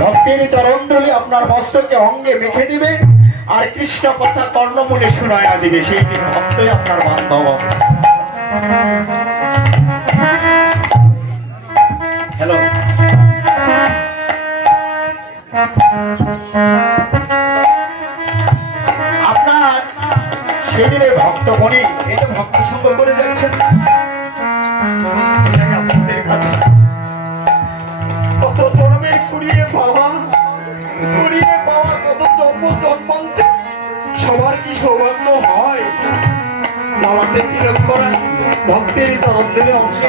ভক্তের চরণধুলি আপনার মস্তকে অঙ্গে মেখে দিবে আর কৃষ্ণ কথা কর্ণমূলে শুনায়া দিবে। সেই দিন ভক্তই আপনার বান্ধব। হ্যালো, আপনার সেদিনে ভক্তমণি এই তো ভক্ত সঙ্গ করে যাচ্ছেন আপনাদের কাছে। কত জন্মে কুড়িয়ে পাওয়া কত জন্ম জন্মান্তে সবার কি সৌভাগ্য হয় বাবাকে তিলক করা, ভক্তের চরণ দিলে অংশ